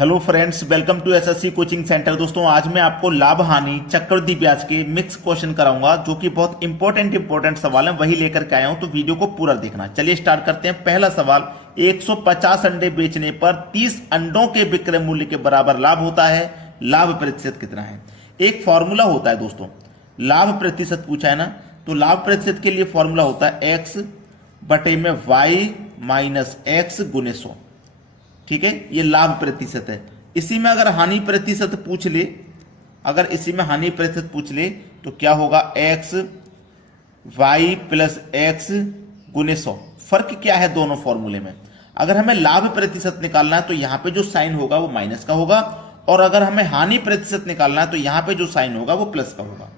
Hello friends, welcome to SSC coaching center. दोस्तों, आज मैं आपको लाभ हानि चक्रवृद्धि ब्याज के मिक्स क्वेश्चन कराऊंगा, जो कि बहुत इंपॉर्टेंट सवाल है, वही लेकर के आया हूं। तो वीडियो को पूरा देखना। चलिए स्टार्ट करते हैं। पहला सवाल, 150 अंडे बेचने पर 30 अंडों के विक्रय मूल्य के बराबर लाभ होता है, लाभ प्रतिशत कितना है? एक फॉर्मूला होता है दोस्तों, लाभ प्रतिशत पूछा है ना, तो लाभ प्रतिशत के लिए फॉर्मूला होता है x बटे में y माइनस x गुने 100। ठीक है, ये लाभ प्रतिशत है। इसी में अगर हानि प्रतिशत पूछ ले, तो क्या होगा? x y प्लस x गुने 100। फर्क क्या है दोनों फॉर्मूले में? अगर हमें लाभ प्रतिशत निकालना है तो यहां पे जो साइन होगा वो माइनस का होगा, और अगर हमें हानि प्रतिशत निकालना है तो यहां पे जो साइन होगा वो प्लस का होगा।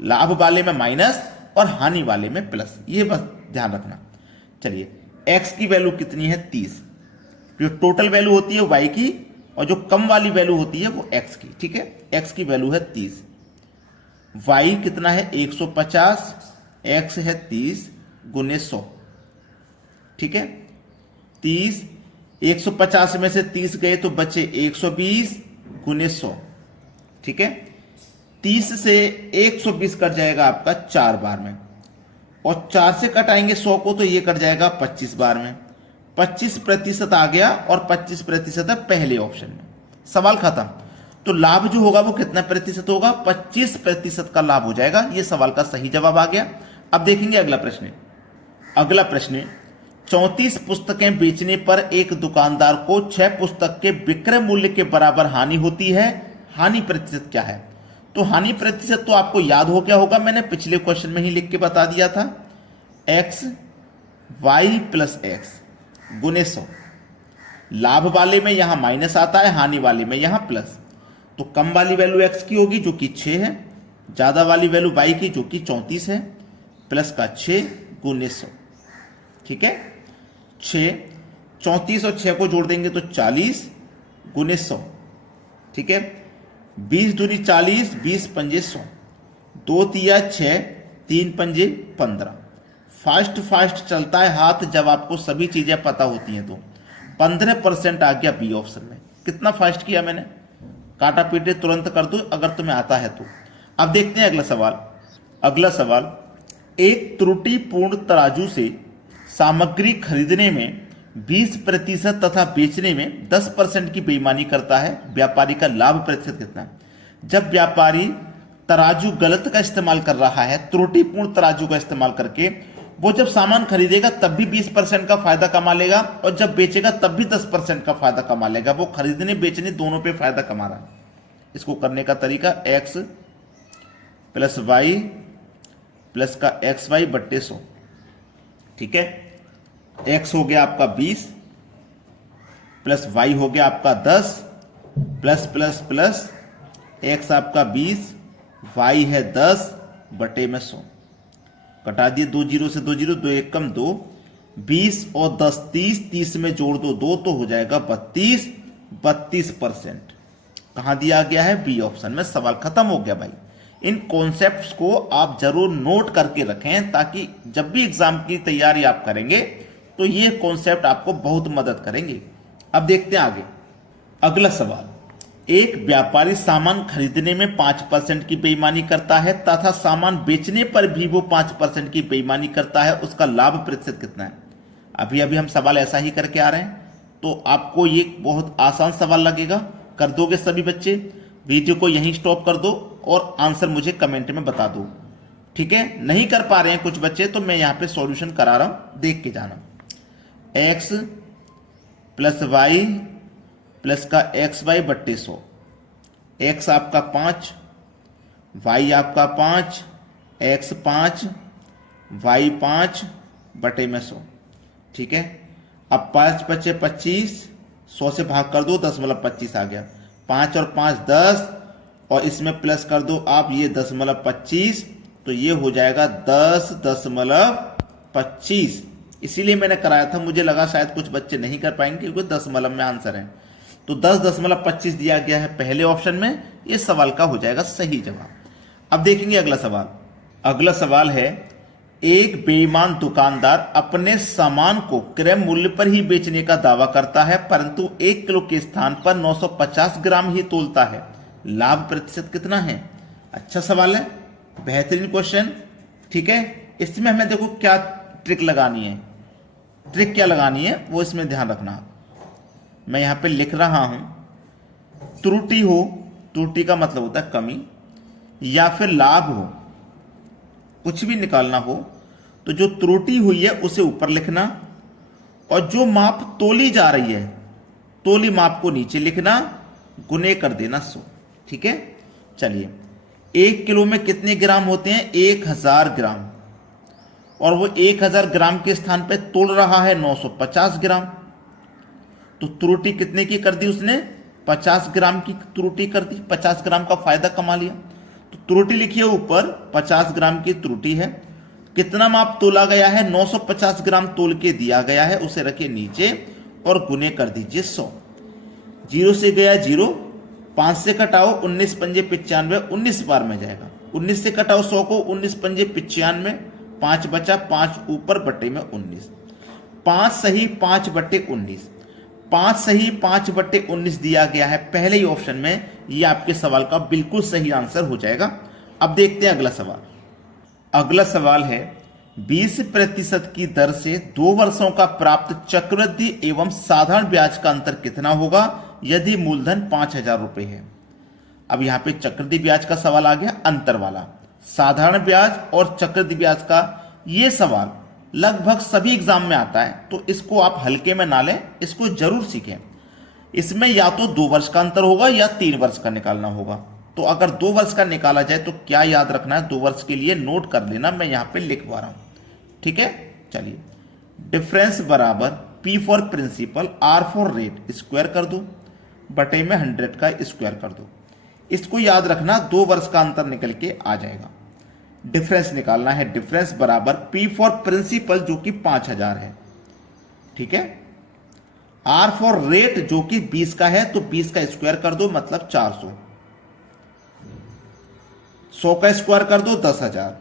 लाभ वाले में माइनस और हानि वाले में प्लस, ये बस ध्यान रखना। चलिए, x की वैल्यू कितनी है? 30। जो टोटल वैल्यू होती है y की, और जो कम वाली वैल्यू होती है वो x की। ठीक है, x की वैल्यू है 30, y कितना है? 150, x है 30 गुने 100। ठीक है, 30, 150 में से 30 गए तो बचे 120 गुने 100। ठीक है, 30 से 120 कट जाएगा आपका 4 बार में, और 4 से कटाएंगे 100 को तो ये कट जाएगा 25 बार में। 25% आ गया, और 25% है पहले ऑप्शन में। सवाल खत्म। तो लाभ जो होगा वो कितना प्रतिशत होगा? 25% का लाभ हो जाएगा। ये सवाल का सही जवाब आ गया। अब देखेंगे अगला प्रश्न। 34 पुस्तकें बेचने पर एक दुकानदार को 6 पुस्तक के विक्रय मूल्य के बराबर हानि होती है, हानि प्रतिशत क्या है? तो हानि प्रतिशत तो आपको याद हो गया होगा, मैंने पिछले क्वेश्चन में ही लिख के बता दिया था। x y प्लस x गुने 100। लाभ वाले में यहां माइनस आता है, हानि वाले में यहां प्लस। तो कम वाली वैल्यू x की होगी जो कि 6 है, ज्यादा वाली वैल्यू y की जो कि 34 है, प्लस का 6 गुने 100। ठीक है, 6, 34 और 6 को जोड़ देंगे तो 40 गुने 100। ठीक है, 20 दूनी 40, 20 पंजे 100, 2 तिया 6, 3 पंजे 15। फास्ट चलता है हाथ जब आपको सभी चीजें पता होती हैं। तो 15% आ गया बी ऑप्शन में। कितना फास्ट किया मैंने? काटा पीटे तुरंत कर दो अगर तुम्हें आता है तो। अब देखते हैं अगला सवाल। एक त्रुटिपूर्ण तराजू से सामग्री खरीदने में 20% तथा बेचने में 10% की बेईमानी करता है, व्यापारी का लाभ प्रतिशत कितना है? जब व्यापारी तराजू गलत का इस्तेमाल कर रहा है, त्रुटिपूर्ण तराजू का इस्तेमाल करके, वो जब सामान खरीदेगा तब भी 20% का फायदा कमा लेगा, और जब बेचेगा तब भी 10% का फायदा कमा लेगा। वो खरीदने बेचने दोनों पे फायदा कमा रहा है। इसको करने का तरीका x प्लस वाई प्लस का एक्स वाई बट्टे 100। ठीक है, x हो गया आपका 20 प्लस y हो गया आपका 10 प्लस प्लस प्लस x आपका 20, y है 10 बटे में 100। कटा दिए 2 जीरो से 2 जीरो, 2 एक कम 2, 20 और 10 30, 30 में जोड़ दो 2 तो हो जाएगा 32%। कहां दिया गया है? बी ऑप्शन में। सवाल खत्म हो गया भाई। इन कॉन्सेप्ट्स को आप जरूर नोट करके रखें, ताकि जब भी एग्जाम की तैयारी आप करेंगे तो ये कॉन्सेप्ट आपको बहुत मदद करेंगे। अब देखते हैं आगे। अगला सवाल, एक व्यापारी सामान खरीदने में 5% की बेईमानी करता है तथा सामान बेचने पर भी वो 5% की बेईमानी करता है, उसका लाभ प्रतिशत कितना है? अभी हम सवाल ऐसा ही करके आ रहे हैं, तो आपको ये बहुत आसान सवाल लगेगा। कर दोगे सभी बच्चे? वीडियो को यहीं स्टॉप कर दो और आंसर मुझे कमेंट में बता दो। ठीक है, नहीं कर पा रहे हैं कुछ बच्चे तो मैं यहां पे सॉल्यूशन करा रहा हूं, देख के जाना। x प्लस वाई प्लस का एक्स वाई बट्टे 100। x आपका 5, y आपका 5, x 5, y 5 बटे में 100। ठीक है, अब 5 बचे 25, 100 से भाग कर दो, 10.25 आ गया। 5 और 5 10, और इसमें प्लस कर दो आप ये 10.25, तो ये हो जाएगा 10.25। इसीलिए मैंने कराया था, मुझे लगा शायद कुछ बच्चे नहीं कर पाएंगे क्योंकि 10 में आंसर है। तो 10.25 दिया गया है पहले ऑप्शन में। ये सवाल का हो जाएगा सही जवाब। अब देखेंगे अगला सवाल है, एक बेईमान दुकानदार अपने सामान को क्रय मूल्य पर ही बेचने का दावा करता है, परंतु 1 किलो के स्थान पर 950 ग्राम ही तोलता है। लाभ प्रतिशत कितना है? अच्छा सवाल है, बेहतरीन क्वेश्चन। ठीक है, इसमें हमें देखो क्या ट्रिक लगानी है। ट्रिक क्या लगानी है वो इसमें ध्यान रखना। मैं यहां पे लिख रहा हूं, त्रुटि हो, त्रुटि का मतलब होता है कमी, या फिर लाभ हो, कुछ भी निकालना हो तो जो त्रुटि हुई है उसे ऊपर लिखना, और जो माप तोली जा रही है तोली माप को नीचे लिखना, गुने कर देना 100। ठीक है, चलिए 1 किलो में कितने ग्राम होते हैं? 1000 ग्राम, और वो 1000 ग्राम के स्थान पे तोल रहा है 950 ग्राम। तो त्रुटि कितने की कर दी उसने? 50 ग्राम की त्रुटि कर दी, 50 ग्राम का फायदा कमा लिया। तो त्रुटि लिखिए ऊपर, 50 ग्राम की त्रुटि है। कितना माप तोला गया है? 950 ग्राम तोल के दिया गया है, उसे रखिए नीचे और गुने कर दीजिए 100। 0 से गया 0, 5 से कटाओ 19 पंजे 95, 19 बार में जाएगा। 19 से कटाओ 100 को, 19 पंजे 95, 5 बचा, 5 ऊपर बटे में 19, 5 सही 5 बटे 19, 5 सही 5 बटे 19 दिया गया है पहले ही ऑप्शन में। ये आपके सवाल का बिल्कुल सही आंसर हो जाएगा। अब देखते हैं अगला सवाल। अगला सवाल है 20% की दर से 2 वर्षों का प्राप्त चक्रवृद्धि एवं साधारण ब्याज का अंतर कितना होगा यदि मूलधन 5000 रुपए है। अब यहां पे चक्रवृद्धि ब्याज का सवाल आ गया, अंतर वाला। साधारण ब्याज और चक्रवृद्धि ब्याज का ये सवाल लगभग सभी एग्जाम में आता है, तो इसको आप हल्के में ना लें, इसको जरूर सीखें। इसमें या तो 2 वर्ष का अंतर होगा या 3 वर्ष का निकालना होगा। तो अगर 2 वर्ष का निकाला जाए तो क्या याद रखना है? 2 वर्ष के लिए नोट कर लेना, मैं यहां पे लिखवा रहा हूं। ठीक है, चलिए डिफरेंस बराबर P for principal, R for rate square कर दो, बटे में 100 का स्क्वायर कर दो। इसको याद रखना, 2 वर्ष का अंतर निकल के आ जाएगा। डिफरेंस निकालना है, डिफरेंस बराबर P फॉर प्रिंसिपल जो कि 5000 है। ठीक है, R फॉर रेट जो कि 20 का है, तो 20 का स्क्वायर कर दो मतलब 400, 100 का स्क्वायर कर दो 10,000,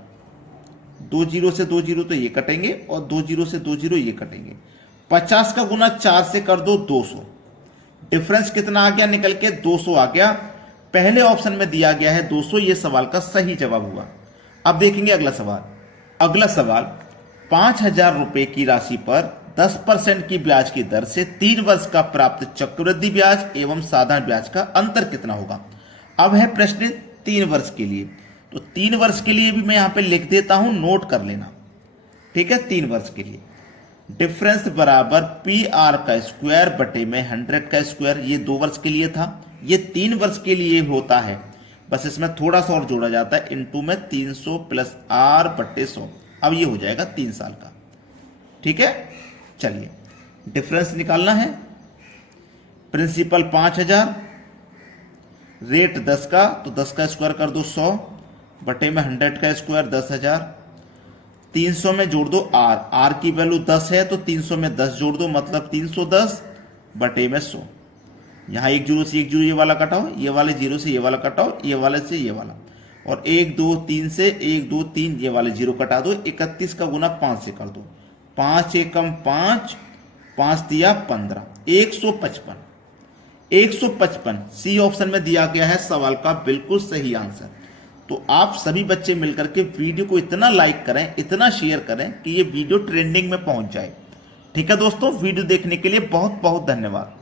2 जीरो से 2 जीरो तो ये कटेंगे, और 2 जीरो से 2 जीरो ये कटेंगे। 50 का गुना 4 से कर दो 200। डिफरेंस कितना आ गया निकल के? 200 आ गया। पहले ऑप्शन में दिया गया है 200, ये सवाल का सही जवाब हुआ। अब देखेंगे अगला सवाल। अगला सवाल 5000 रुपए की राशि पर 10% की ब्याज की दर से 3 वर्ष का प्राप्त चक्रवृद्धि ब्याज एवं साधारण ब्याज का अंतर कितना होगा। अब है प्रश्न 3 वर्ष के लिए, तो 3 वर्ष के लिए भी मैं यहां पे लिख देता हूं, नोट कर लेना। ठीक है, 3 वर्ष के लिए डिफरेंस बराबर PR का स्क्वायर बटे में 100 का स्क्वायर। ये 2 वर्ष के लिए था, ये 3 वर्ष के लिए होता है, बस इसमें थोड़ा सा और जोड़ा जाता है, इनटू में 300 प्लस R बटे 100। अब ये हो जाएगा 3 साल का। ठीक है, चलिए डिफरेंस निकालना है। प्रिंसिपल 5000, रेट 10 का, तो 10 का स्क्वायर कर दो 100, बटे में 100 का स्क्वायर 10,000, 300 में जोड़ दो R की वैल्यू 10 है, तो 300 में 10 जोड़ दो मतलब 310 बटे में 100। यहां 1 जीरो से 1 जीरो ये वाला कटाओ, ये वाले जीरो से ये वाला कटाओ, ये वाले से ये वाला, और 1 2 3 से 1 2 3 ये वाले जीरो कटा दो। 31 का गुना 5 से कर दो, 5 एकम 5, 5 दिया 15, 155। 155 सी ऑप्शन में दिया गया है सवाल का बिल्कुल सही आंसर। तो आप सभी बच्चे मिलकर के वीडियो को इतना लाइक करें, इतना शेयर करें कि ये वीडियो ट्रेंडिंग में पहुंच जाए। ठीक है दोस्तों, वीडियो देखने के लिए बहुत बहुत धन्यवाद।